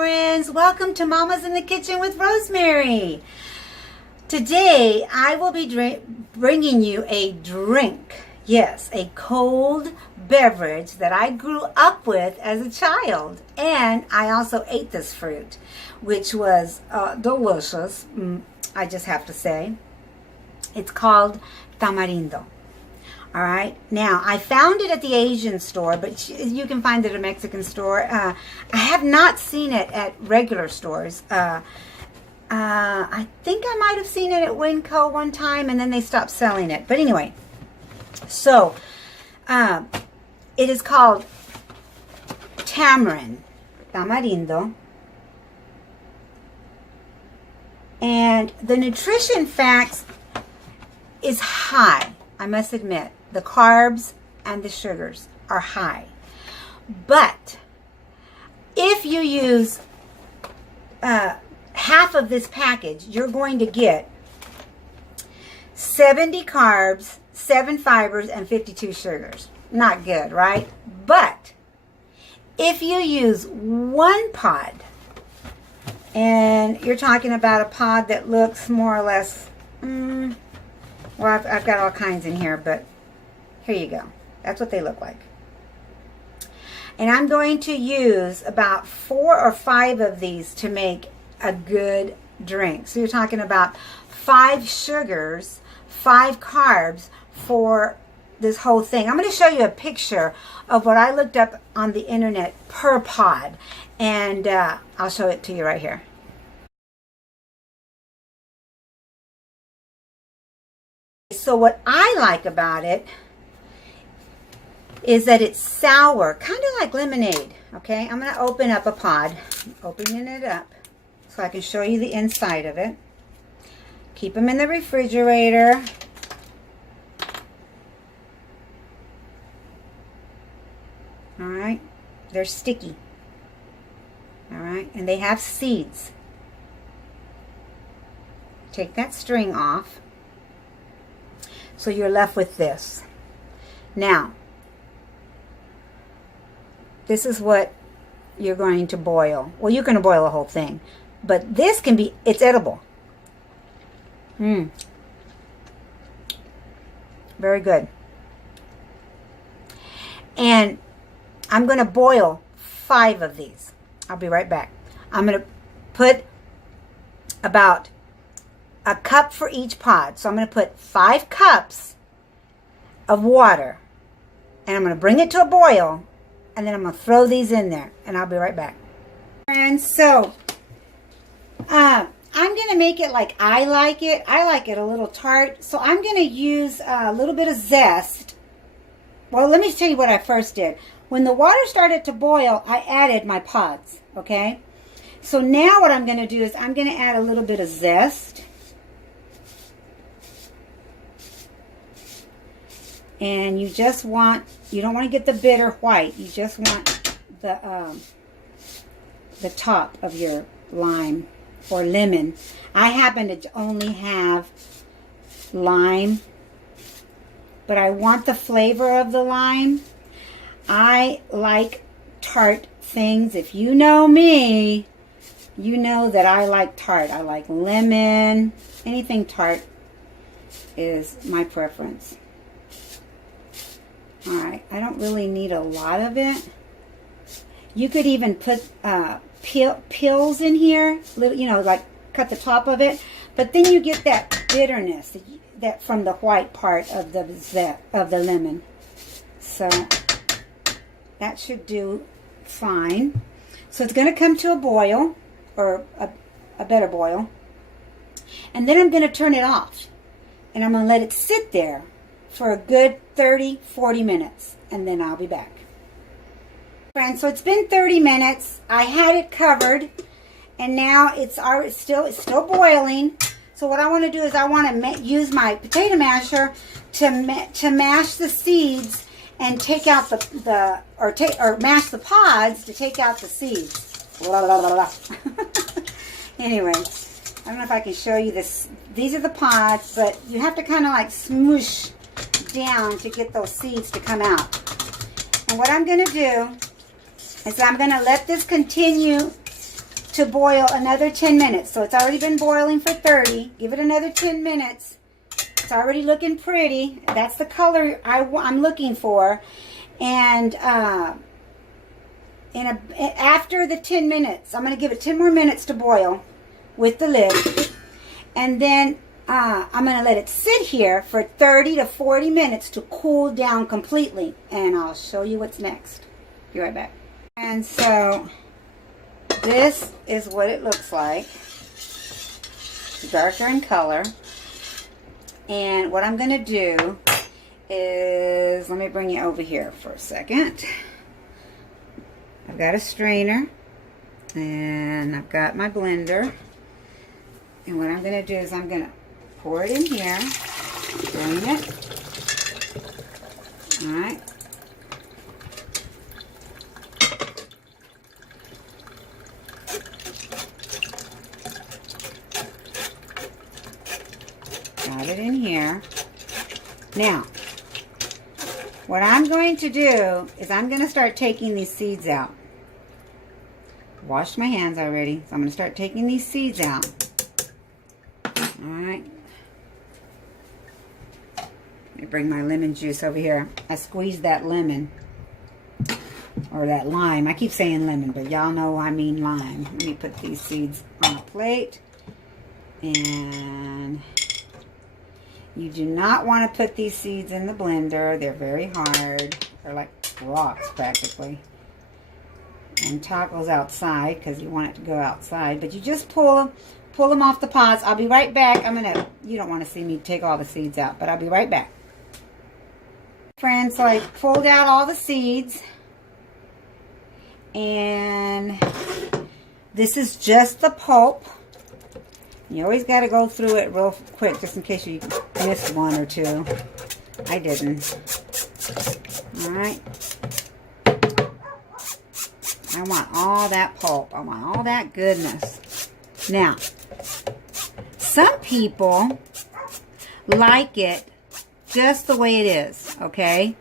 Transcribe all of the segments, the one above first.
friends. Welcome to Mama's in the Kitchen with Rosemary. Today, I will be bringing you a drink. Yes, a cold beverage that I grew up with as a child. And I also ate this fruit, which was delicious, I just have to say. It's called Tamarindo. All right. Now, I found it at the Asian store, but you can find it at a Mexican store. I have not seen it at regular stores. I think I might have seen it at Winco one time, and then they stopped selling it. But anyway, so it is called Tamarindo. And the nutrition facts is high, I must admit. The carbs and the sugars are high. But if you use half of this package, you're going to get 70 carbs, 7 fibers, and 52 sugars. Not good, right? But if you use one pod, and you're talking about a pod that looks more or less, well, I've got all kinds in here, but here you go. That's what they look like. And I'm going to use about 4 or 5 of these to make a good drink. So you're talking about 5 sugars, 5 carbs for this whole thing. I'm going to show you a picture of what I looked up on the internet per pod. And I'll show it to you right here. So what I like about it is that it's sour, kind of like lemonade. Okay, I'm going to open up a pod. I'm opening it up so I can show you the inside of it. Keep them in the refrigerator. All right, they're sticky. All right, and they have seeds. Take that string off. So you're left with this. Now, this is what you're going to boil. Well, you're going to boil the whole thing. But this can be, it's edible. Very good. And I'm going to boil 5 of these. I'll be right back. I'm going to put about a cup for each pod. So I'm going to put 5 cups of water. And I'm going to bring it to a boil. And then I'm going to throw these in there. And I'll be right back. And so, I'm going to make it like I like it. I like it a little tart. So I'm going to use a little bit of zest. Well, let me tell you what I first did. When the water started to boil, I added my pods. Okay? So now what I'm going to do is I'm going to add a little bit of zest. And you just want, you don't want to get the bitter white. You just want the top of your lime or lemon. I happen to only have lime, but I want the flavor of the lime. I like tart things. If you know me, you know that I like tart. I like lemon. Anything tart is my preference. Alright, I don't really need a lot of it. You could even put pills in here, you know, like cut the top of it. But then you get that bitterness that from the white part of the lemon. So that should do fine. So it's going to come to a boil, or a better boil. And then I'm going to turn it off. And I'm going to let it sit there for a good 30-40 minutes, and then I'll be back. Friends, so it's been 30 minutes. I had it covered, and now it's still boiling. So what I want to do is I want to use my potato masher to mash the seeds and take out or mash the pods to take out the seeds. Blah, blah, blah, blah. Anyway, I don't know if I can show you this. These are the pods, but you have to kind of like smoosh down to get those seeds to come out. And what I'm going to do is I'm going to let this continue to boil another 10 minutes. So it's already been boiling for 30. Give it another 10 minutes. It's already looking pretty. That's the color I'm looking for. And after the 10 minutes, I'm going to give it 10 more minutes to boil with the lid. And then I'm going to let it sit here for 30 to 40 minutes to cool down completely. And I'll show you what's next. Be right back. And so this is what it looks like. Darker in color. And what I'm going to do is, let me bring you over here for a second. I've got a strainer and I've got my blender. And what I'm going to do is I'm going to pour it in here, drain it. Alright. Got it in here. Now, what I'm going to do is I'm going to start taking these seeds out. Washed my hands already, so I'm going to start taking these seeds out. Alright. Let me bring my lemon juice over here. I squeezed that lemon. Or that lime. I keep saying lemon, but y'all know I mean lime. Let me put these seeds on a plate. And you do not want to put these seeds in the blender. They're very hard. They're like rocks practically. And toggles outside because you want it to go outside. But you just pull them off the pods. I'll be right back. You don't want to see me take all the seeds out, but I'll be right back. Friends, so I pulled out all the seeds. And this is just the pulp. You always got to go through it real quick just in case you missed one or two. I didn't. Alright. I want all that pulp. I want all that goodness. Now, some people like it just the way it is, okay?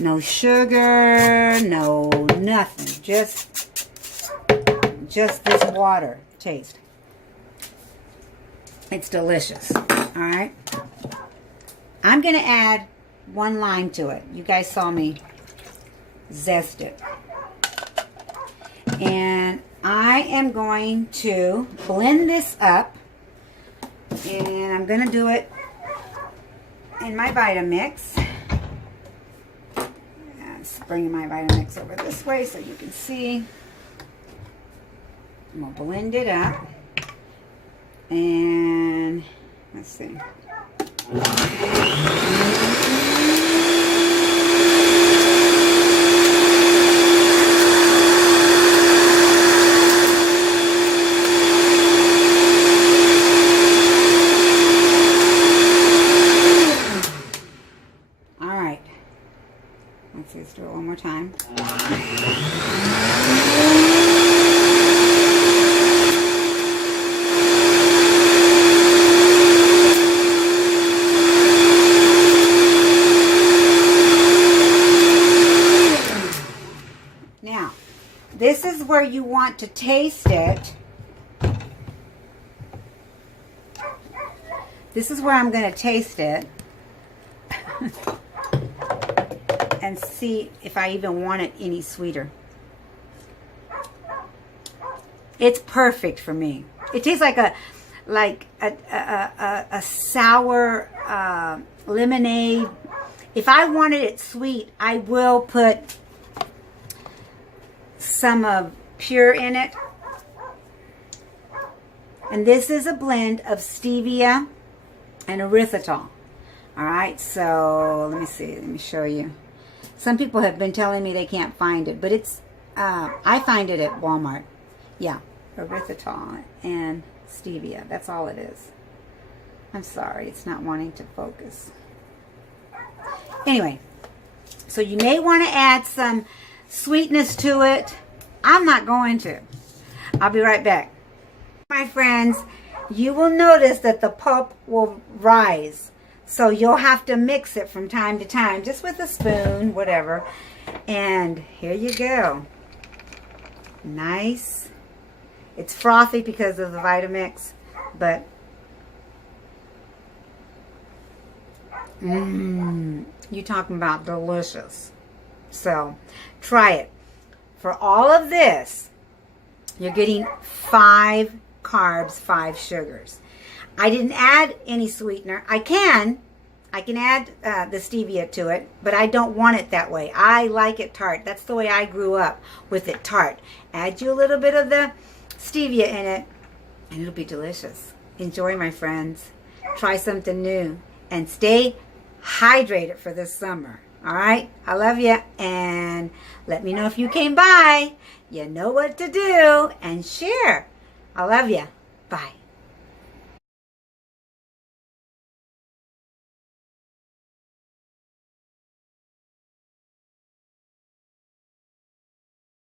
No sugar, no nothing. Just this water taste. It's delicious. Alright. I'm going to add 1 lime to it. You guys saw me zest it. And I am going to blend this up. And I'm going to do it in my Vitamix. Just bringing my Vitamix over this way so you can see. I'm going to blend it up. And let's see. All right. Let's do it one more time. This is where you want to taste it. This is where I'm going to taste it. And see if I even want it any sweeter. It's perfect for me. It tastes like a sour lemonade. If I wanted it sweet, I will put some of pure in it. And this is a blend of stevia and erythritol. Alright, so let me see, let me show you. Some people have been telling me they can't find it, but it's I find it at Walmart. Yeah, erythritol and stevia. That's all it is. I'm sorry, it's not wanting to focus. Anyway, so you may want to add some sweetness to it. I'm not going to. I'll be right back. My friends, you will notice that the pulp will rise. So you'll have to mix it from time to time, just with a spoon, whatever. And here you go. Nice It's frothy because of the Vitamix, but you talking about delicious. So try it. For all of this, you're getting 5 carbs, 5 sugars. I didn't add any sweetener. I can add the stevia to it, but I don't want it that way. I like it tart. That's the way I grew up, with it tart. Add you a little bit of the stevia in it, and it'll be delicious. Enjoy, my friends. Try something new, and stay hydrated for this summer. All right? I love you, and let me know if you came by. You know what to do, and share. I love you. Bye.